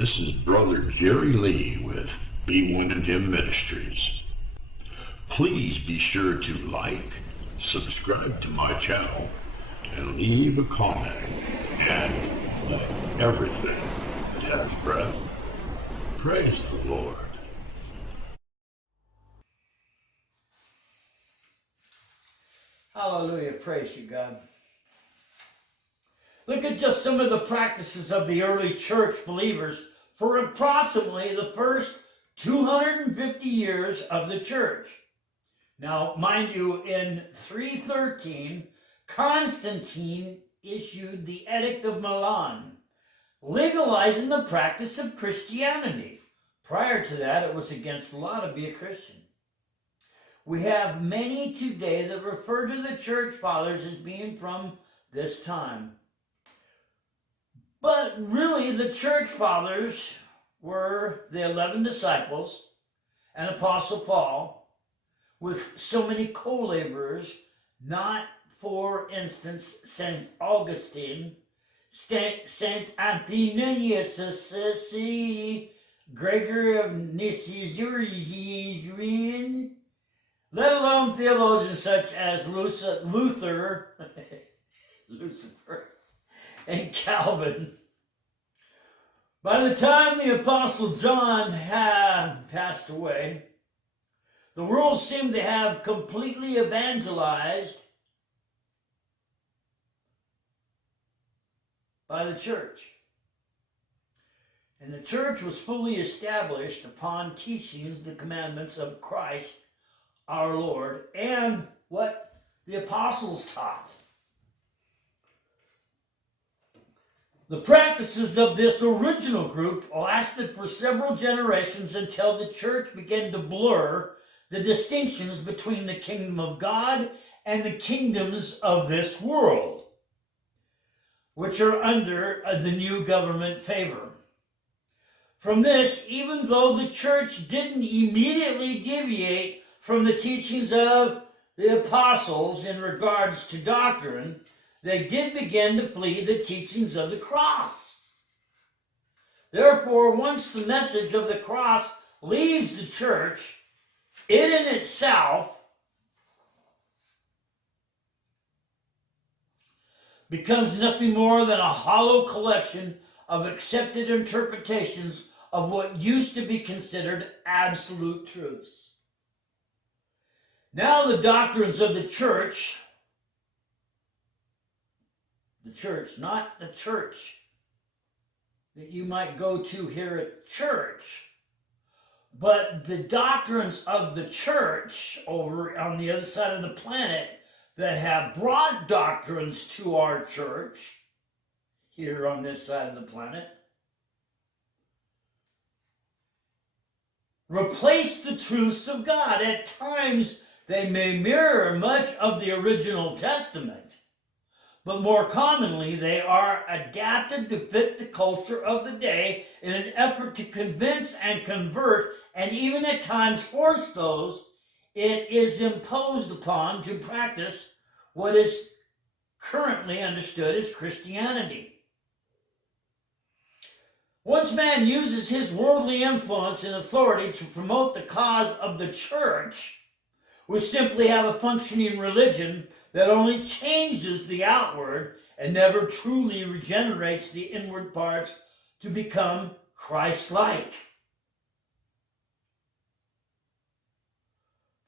This is Brother Jerry Lee with Be One and Him Ministries. Please be sure to like, subscribe to my channel, and leave a comment, and let everything that has breath praise the Lord. Hallelujah. Praise you, God. Look at just some of the practices of the early church believers for approximately the first 250 years of the church. Now, mind you, in 313, Constantine issued the Edict of Milan, legalizing the practice of Christianity. Prior to that, it was against the law to be a Christian. We have many today that refer to the church fathers as being from this time. But really, the church fathers were the 11 disciples and Apostle Paul, with so many co-laborers, not, for instance, St. Augustine, St. Anthemius, Gregory of Nyssa, let alone theologians such as Luther, and Calvin. By the time the Apostle John had passed away, the world seemed to have completely evangelized by the church. And the church was fully established upon teachings, the commandments of Christ our Lord, and what the apostles taught. The practices of this original group lasted for several generations until the church began to blur the distinctions between the kingdom of God and the kingdoms of this world, which are under the new government favor. From this, even though the church didn't immediately deviate from the teachings of the apostles in regards to doctrine, they did begin to flee the teachings of the cross. Therefore, once the message of the cross leaves the church, it in itself becomes nothing more than a hollow collection of accepted interpretations of what used to be considered absolute truths. Now the doctrines of the church, not the church that you might go to here at church, but the doctrines of the church over on the other side of the planet that have brought doctrines to our church here on this side of the planet, replace the truths of God. At times, they may mirror much of the original Testament, but more commonly, they are adapted to fit the culture of the day in an effort to convince and convert, and even at times force those it is imposed upon to practice what is currently understood as Christianity. Once man uses his worldly influence and authority to promote the cause of the church, we simply have a functioning religion that only changes the outward and never truly regenerates the inward parts to become Christ-like.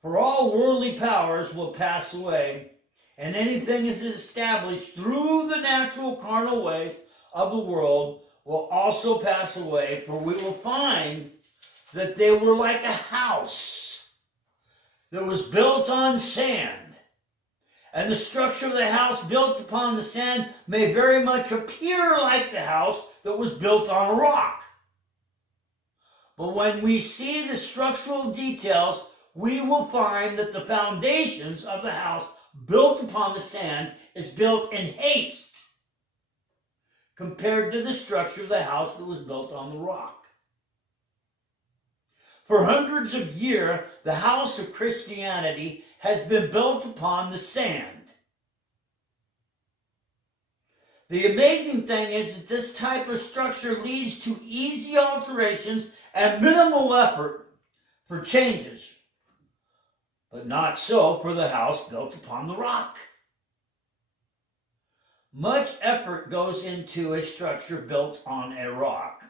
For all worldly powers will pass away, and anything is established through the natural carnal ways of the world will also pass away, for we will find that they were like a house that was built on sand. And the structure of the house built upon the sand may very much appear like the house that was built on a rock. But when we see the structural details, we will find that the foundations of the house built upon the sand is built in haste compared to the structure of the house that was built on the rock. For hundreds of years, the house of Christianity has been built upon the sand. The amazing thing is that this type of structure leads to easy alterations and minimal effort for changes, but not so for the house built upon the rock. Much effort goes into a structure built on a rock.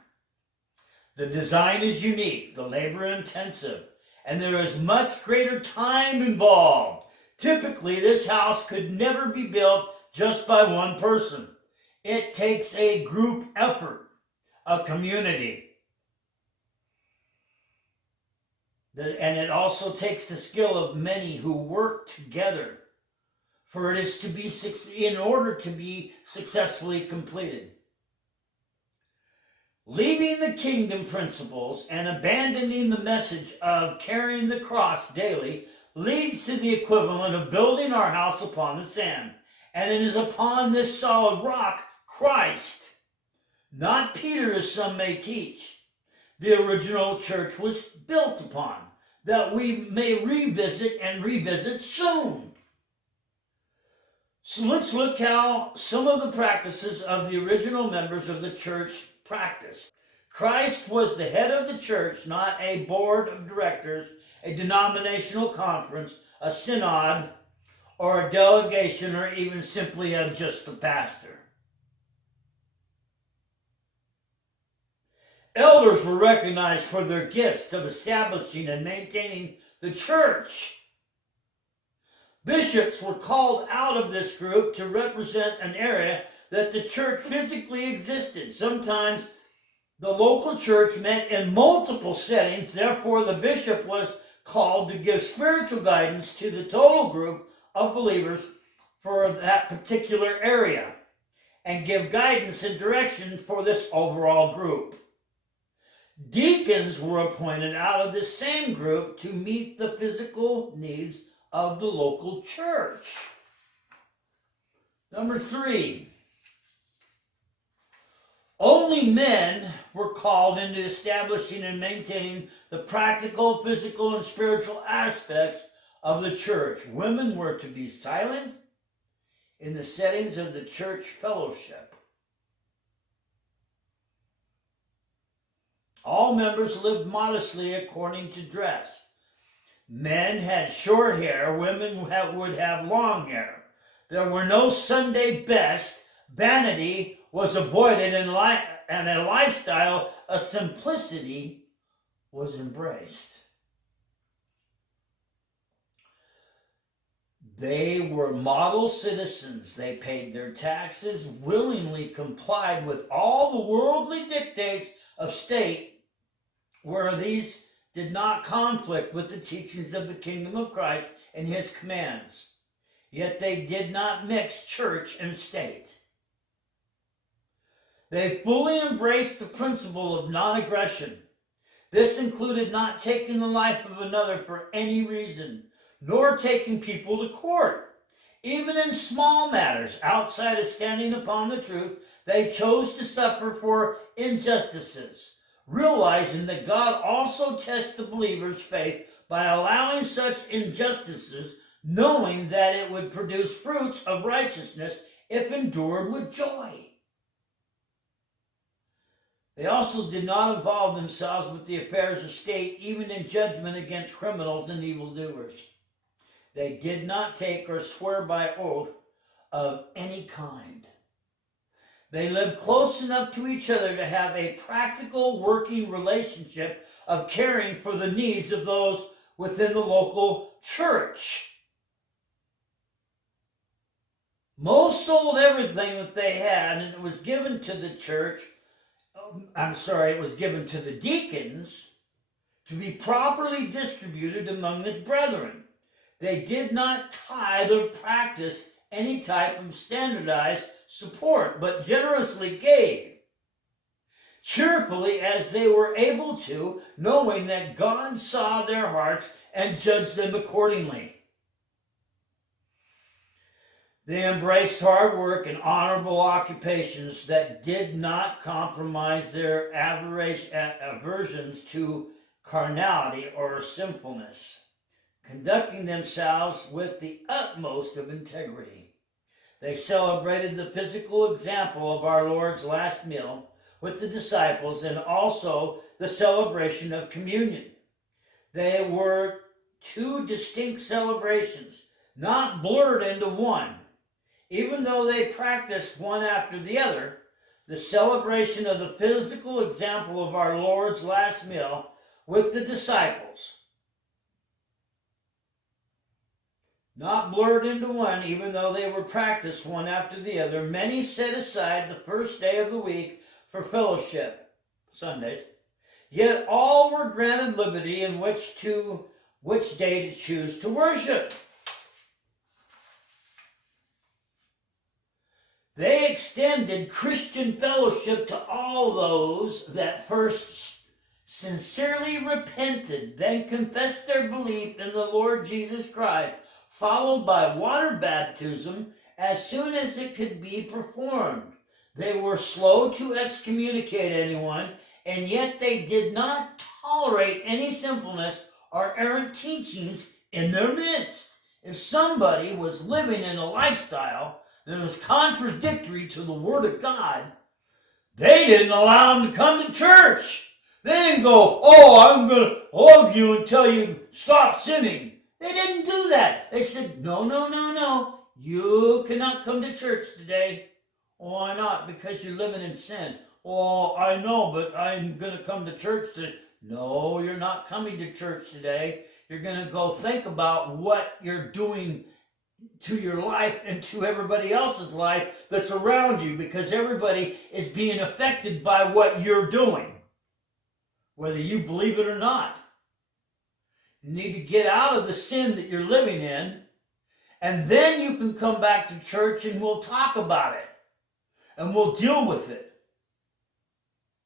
The design is unique, the labor intensive, and there is much greater time involved. Typically, this house could never be built just by one person. It takes a group effort, a community. And it also takes the skill of many who work together for it is to be in order to be successfully completed. Leaving the kingdom principles and abandoning the message of carrying the cross daily leads to the equivalent of building our house upon the sand. And it is upon this solid rock, Christ, not Peter as some may teach, the original church was built upon, that we may revisit soon. So let's look how some of the practices of the original members of the church practiced. Christ was the head of the church, not a board of directors, a denominational conference, a synod, or a delegation, or even simply just a pastor. Elders were recognized for their gifts of establishing and maintaining the church. Bishops were called out of this group to represent an area that the church physically existed. Sometimes the local church met in multiple settings, therefore the bishop was called to give spiritual guidance to the total group of believers for that particular area and give guidance and direction for this overall group. Deacons were appointed out of this same group to meet the physical needs of the local church. Number 3, only men were called into establishing and maintaining the practical, physical, and spiritual aspects of the church. Women were to be silent in the settings of the church fellowship. All members lived modestly according to dress. Men had short hair, women would have long hair. There were no Sunday best. Vanity was avoided, and a lifestyle of simplicity was embraced. They were model citizens. They paid their taxes, willingly complied with all the worldly dictates of state, where these did not conflict with the teachings of the kingdom of Christ and his commands. Yet they did not mix church and state. They fully embraced the principle of non-aggression. This included not taking the life of another for any reason, nor taking people to court. Even in small matters outside of standing upon the truth, they chose to suffer for injustices, realizing that God also tests the believer's faith by allowing such injustices, knowing that it would produce fruits of righteousness if endured with joy. They also did not involve themselves with the affairs of state, even in judgment against criminals and evildoers. They did not take or swear by oath of any kind. They lived close enough to each other to have a practical working relationship of caring for the needs of those within the local church. Most sold everything that they had, and it was given to the church. It was given to the deacons to be properly distributed among the brethren. They did not tithe or practice any type of standardized support, but generously gave, cheerfully as they were able to, knowing that God saw their hearts and judged them accordingly. They embraced hard work and honorable occupations that did not compromise their aversions to carnality or sinfulness, conducting themselves with the utmost of integrity. They celebrated the physical example of our Lord's last meal with the disciples and also the celebration of communion. They were two distinct celebrations, not blurred into one. Even though they practiced one after the other, the celebration of the physical example of our Lord's last meal with the disciples, not blurred into one, even though they were practiced one after the other. Many set aside the first day of the week for fellowship, Sundays, yet all were granted liberty in which day to choose to worship. They extended Christian fellowship to all those that first sincerely repented, then confessed their belief in the Lord Jesus Christ, followed by water baptism as soon as it could be performed. They were slow to excommunicate anyone, and yet they did not tolerate any sinfulness or errant teachings in their midst. If somebody was living in a lifestyle that was contradictory to the Word of God, they didn't allow them to come to church. They didn't go, I'm going to love you until you stop sinning. They didn't do that. They said, no. You cannot come to church today. Why not? Because you're living in sin. I know, but I'm going to come to church today. No, you're not coming to church today. You're going to go think about what you're doing to your life and to everybody else's life that's around you, because everybody is being affected by what you're doing, whether you believe it or not. You need to get out of the sin that you're living in, and then you can come back to church and we'll talk about it and we'll deal with it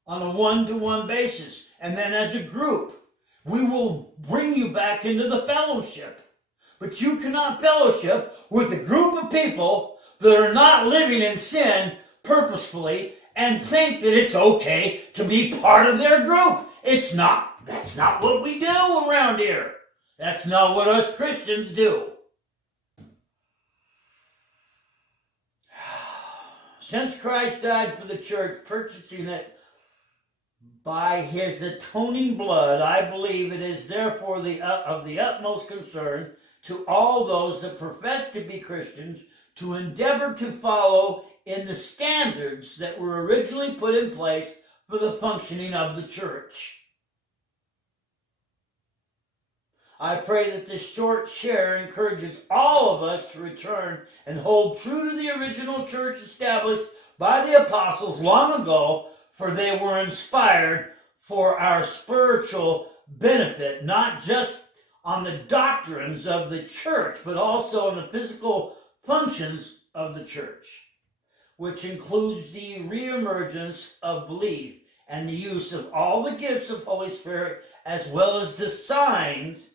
on a one-to-one basis. And then as a group, we will bring you back into the fellowship. But you cannot fellowship with a group of people that are not living in sin purposefully and think that it's okay to be part of their group. It's not. That's not what we do around here. That's not what us Christians do. Since Christ died for the church, purchasing it by his atoning blood, I believe it is therefore of the utmost concern to all those that profess to be Christians to endeavor to follow in the standards that were originally put in place for the functioning of the church. I pray that this short share encourages all of us to return and hold true to the original church established by the apostles long ago, for they were inspired for our spiritual benefit, not just on the doctrines of the church, but also on the physical functions of the church, which includes the reemergence of belief and the use of all the gifts of Holy Spirit, as well as the signs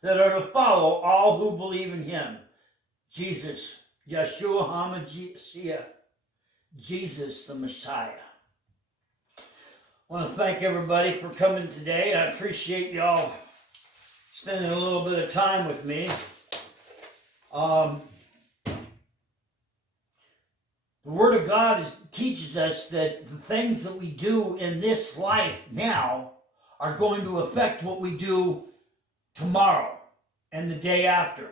that are to follow all who believe in him. Jesus, Yeshua HaMashiach, Jesus the Messiah. I want to thank everybody for coming today. I appreciate y'all spending a little bit of time with me. The Word of God teaches us that the things that we do in this life now are going to affect what we do tomorrow and the day after.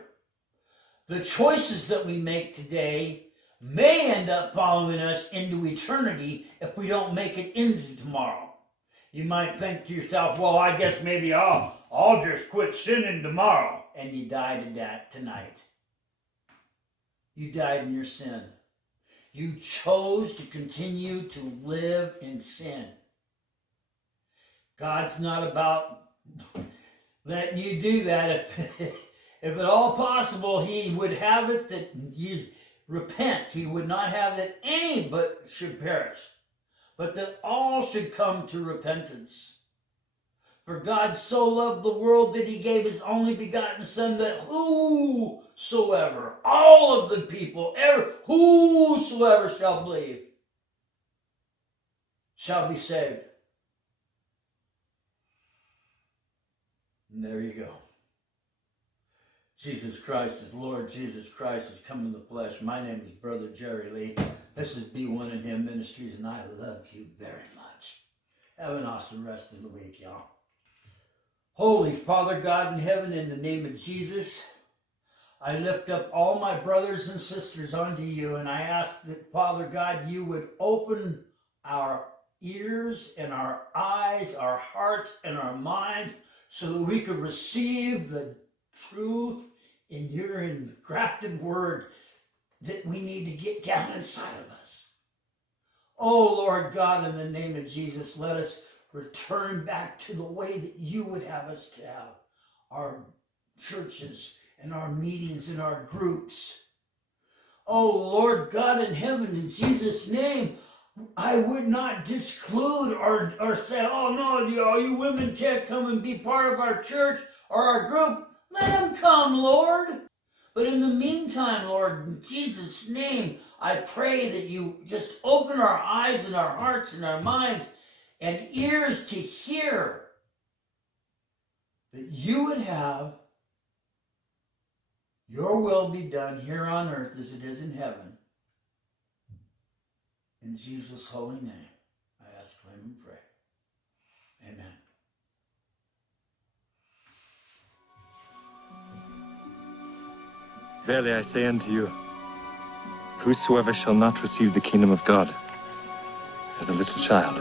The choices that we make today may end up following us into eternity if we don't make it into tomorrow. You might think to yourself, well, I guess maybe I'll just quit sinning tomorrow. And you die to that tonight. You died in your sin. You chose to continue to live in sin. God's not about letting you do that. If at all possible, he would have it that you repent. He would not have that any but should perish, but that all should come to repentance. For God so loved the world that he gave his only begotten Son, that whosoever, all of the people, whosoever shall believe, shall be saved. And there you go. Jesus Christ is Lord. Jesus Christ has come in the flesh. My name is Brother Jerry Lee. This is Be One in Him Ministries, and I love you very much. Have an awesome rest of the week, y'all. Holy Father God in heaven, in the name of Jesus, I lift up all my brothers and sisters unto you, and I ask that, Father God, you would open our ears and our eyes, our hearts and our minds, so that we could receive the truth in your engrafted word that we need to get down inside of us. Oh, Lord God, in the name of Jesus, let us return back to the way that you would have us to have our churches and our meetings and our groups. Oh, Lord God in heaven, in Jesus' name, I would not disclude or say, oh no, you women can't come and be part of our church or our group. Let them come, Lord. But in the meantime, Lord, in Jesus' name, I pray that you just open our eyes and our hearts and our minds and ears to hear that you would have your will be done here on earth as it is in heaven. In Jesus' holy name, I ask, claim, and pray. Amen. Verily I say unto you, whosoever shall not receive the kingdom of God as a little child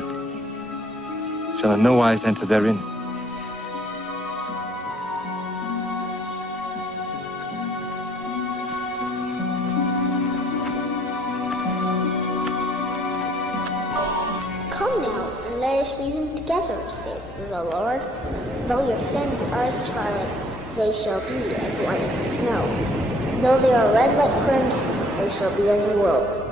shall in no wise enter therein. Come now, and let us reason together, saith the Lord. Though your sins are as scarlet, they shall be as white as snow. Though they are red like crimson, they shall be as wool.